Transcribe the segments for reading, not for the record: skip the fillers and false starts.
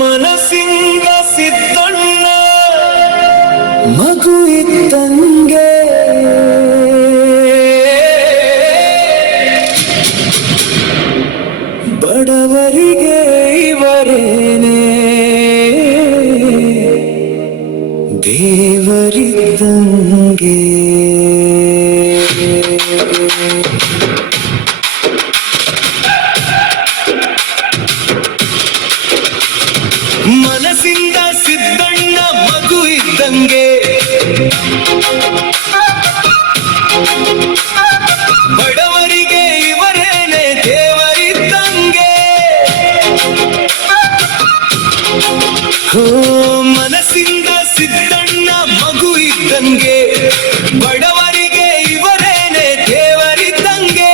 ಮನಸ್ಸಿಂದ ಸಿದ್ದಣ್ಣ ಮಗು ಇದ್ದಂಗೆ ಬಡವರಿಗೆ ಇವರೇನೆ ದೇವರಿದ್ದಂಗೆ. ಮನಸ್ಸಿಂದ ಸಿದ್ದಣ್ಣ ಮಗು ಇದ್ದಂಗೆ ಬಡವರಿಗೆ ಇವರೇನೆ ದೇವರಿದ್ದಂಗೆ. ಮನಸ್ಸಿಂದ ಸಿದ್ದಣ್ಣ ಮಗು ಇದ್ದಂಗೆ ಬಡವರಿಗೆ ಇವರೇನೆ ದೇವರಿದ್ದಂಗೆ.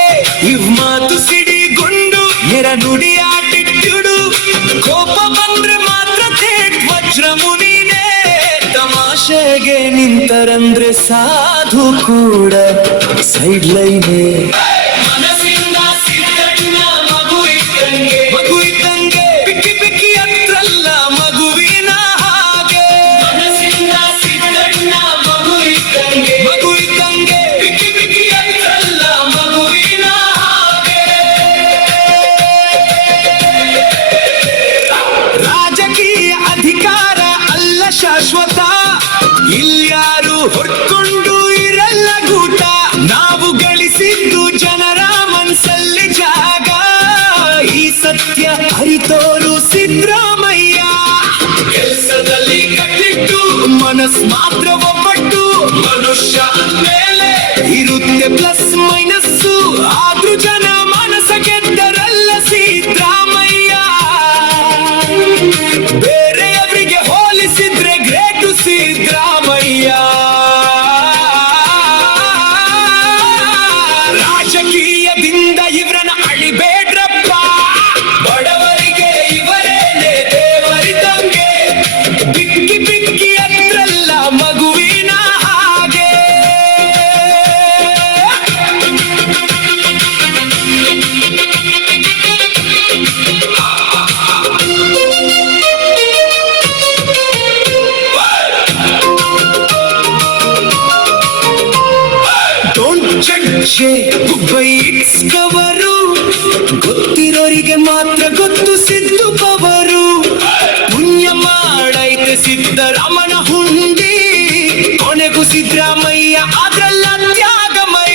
ಇವ್ ಮಾತು ಸಿಡಿಗುಂಡು ನೆರ ನುಡಿಯಾಟಿಟ್ಯುಡು ಕೋಪ ಬಂದ್ರೆ ಮಾತ್ರ ತೇಟ್ ವಜ್ರ ಮುನಿನೇ. ತಮಾಷೆಗೆ ನಿಂತರಂದ್ರೆ ಸಾಧು ಕೂಡ ಸೈಡ್ ಲೈನೇ. ಮನಸ್ಸಿಂದ ಸಿದ್ದಣ್ಣ ಮಗು ಇದ್ದಂಗೆ ಮಗು ಇದ್ದಂಗೆ ಪಿಕ್ಕಿ ಪಿಕ್ಕಿ ಹತ್ರಲ್ಲ ಮಗುವಿನ ಹಾಗೆ. ಮನಸ್ಸಿಂದ ಸಿದ್ದಣ್ಣ ಮಗು ಇದ್ದಂಗೆ ಮಗು ಇದ್ದಂಗೆ ಪಿಕ್ಕಿ ಪಿಕ್ಕಿ ಹತ್ರಲ್ಲ ಮಗುವಿನ ಹಾಗೆ. ರಾಜಕೀಯ ಅಧಿಕಾರ ಅಲ್ಲ ಶಾಶ್ವತ, ಇಲ್ಯಾರು ಹೊಡ್ಕೊಂಡು ಇರಲ್ಲ ಗೂಟ. ನಾವು ಗಳಿಸಿದ್ದು ಜನರ ಮನಸ್ಸಲ್ಲಿ ಜಾಗ, ಈ ಸತ್ಯ ಅರಿತೋರು ಸಿದ್ದರಾಮಯ್ಯ. ಕೆಲಸದಲ್ಲಿ ಕಟ್ಟಿಟ್ಟು ಮನಸ್ ಮಾತ್ರ ಒಬ್ಬಟ್ಟು, ಮನುಷ್ಯ ಮೇಲೆ ಇರುತ್ತೆ ಪ್ಲಸ್ ಮೈನಸ್ಸು. ಆದ್ರೂ ಜನ ಮನಸ್ಸ ಗೆದ್ದರಲ್ಲ ಸಿದ್ದರಾಮಯ್ಯ. ಬೇರೆಯವರಿಗೆ ಹೋಲಿಸಿದ್ರೆ ಗ್ರೇಟು ಸಿದ್ದರಾಮಯ್ಯ. ರಾಜಕೀಯದಿಂದ ಇವ್ರನ್ನ ಅಳಿಬೇಡ್ರಪ್ಪ, ಬಡವರಿಗೆ ಇವರೇನೆ ದೇವರಿದ್ದಂಗೆ. ಬಿಕ್ಕಿ ಬಿಕ್ಕಿ ಹತ್ರಲ್ಲ ಮಗುವಿನ ಹಾಗೆ. ಬೈಟ್ಸ್ಕವರು ಗೊತ್ತಿರೋರಿಗೆ ಮಾತ್ರ ಗೊತ್ತು ಸಿದ್ದು ಪವರು. ಪುಣ್ಯ ಮಾಡೈತೆ ಸಿದ್ದರಾಮನ ಹುಂಡಿ, ಕೊನೆಗೂ ಸಿದ್ದರಾಮಯ್ಯ ಅದ್ರಲ್ಲ ತ್ಯಾಗಮೈ.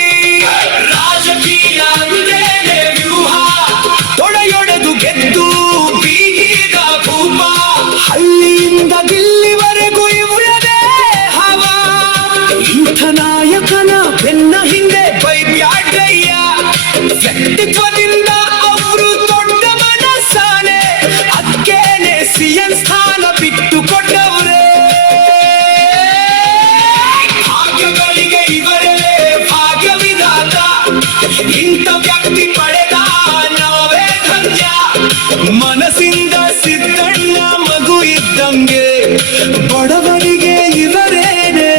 ರಾಜಕೀಯ ಅಂದ್ರೇನೆ ವ್ಯೂಹ, ತೊಡೆಯೊಡೆದು ಗೆದ್ದು ಬೀಗಿದ ಭೂಮ. ಹಳ್ಳಿಯಿಂದ ದಿಲ್ಲಿವರೆಗೂ ಇವರದೇ ಹವ. ಇಂಥ ನಾಯಕನ ಬೆನ್ನ ಹಿಂದೆ ಬೈಬ್ಯಾಡ್ರಯ್ಯ. ವ್ಯಕ್ತಿತ್ವದಿಂದ ಅವರು ದೊಡ್ಡ ಮನಸ್ಸಾನೆ, ಅದಕ್ಕೇನೆ ಸಿಎಂ ಸ್ಥಾನ ಬಿಟ್ಟು ಕೊಟ್ಟವ್ರೆ. ಭಾಗ್ಯಗಳಿಗೆ ಇವರೇ ಭಾಗ್ಯವಿದಾತ, ಇಂಥ ವ್ಯಕ್ತಿ ಪಡೆದ ನಾವೇ ಧನ್ಯ. ಮನಸ್ಸಿಂದ ಸಿದ್ದಣ್ಣ ಮಗು ಇದ್ದಂಗೆ ಬಡವರಿಗೆ ಇವರೇನೆ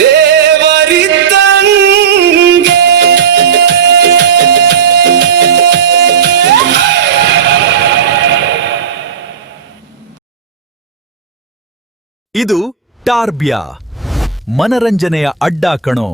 ದೇವರಿದ್ದಂಗೆ. ಇದು ಟಾರ್ಬಿಯಾ, ಮನರಂಜನೆಯ ಅಡ್ಡ ಕಣೋ.